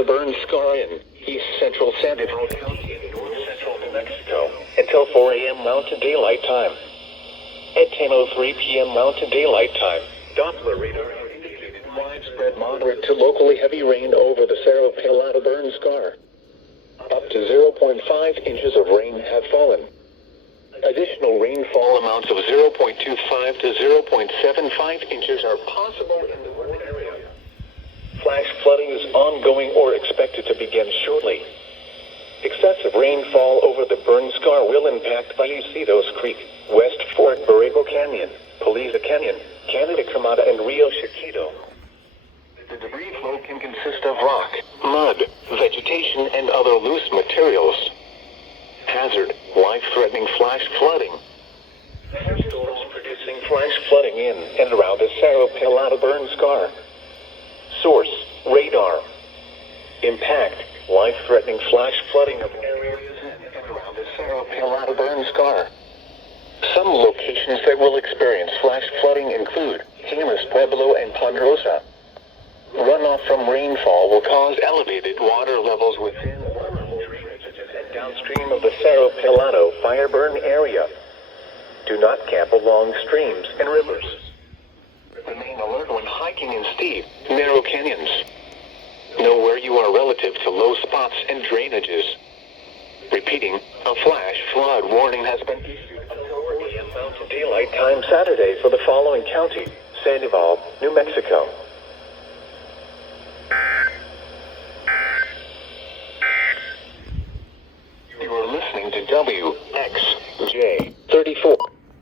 burn scar in east central Sandoval County in north central New Mexico until 4 a.m. Mountain Daylight Time. At 10:03 p.m. Mountain Daylight Time, Doppler radar indicated widespread moderate to locally heavy rain over the Cerro Pelado burn scar. Up to 0.5 inches of rain have fallen. Additional rainfall amounts of 0.25 to 0.75 inches are possible in the warn area. Flash flooding is ongoing or expected to begin shortly. Excessive rainfall over the burn scar will impact Vallecitos Creek, West Fork Borrego Canyon, Paliza Canyon, Canada Cremada, and Rio Chiquito. The debris flow can consist of rock, mud, vegetation, and other loose materials. Hazard, life-threatening flash flooding. Storms producing flash flooding in and around the Cerro Pelado burn scar. Source, radar. Impact, life-threatening flash flooding of areas in and around the Cerro Pelado burn scar. Some locations that will experience flash flooding include Jemez Pueblo and Ponderosa. Runoff from rainfall will cause elevated water levels within and downstream of the Cerro Pelado fire burn area. Do not camp along streams and rivers. Remain alert when hiking in steep, narrow canyons. Know where you are relative to low spots and drainages. Repeating, a flash flood warning has been issued until 4 a.m. Mountain Daylight Time Saturday for the following county: Sandoval, New Mexico. You are listening to WXJ34.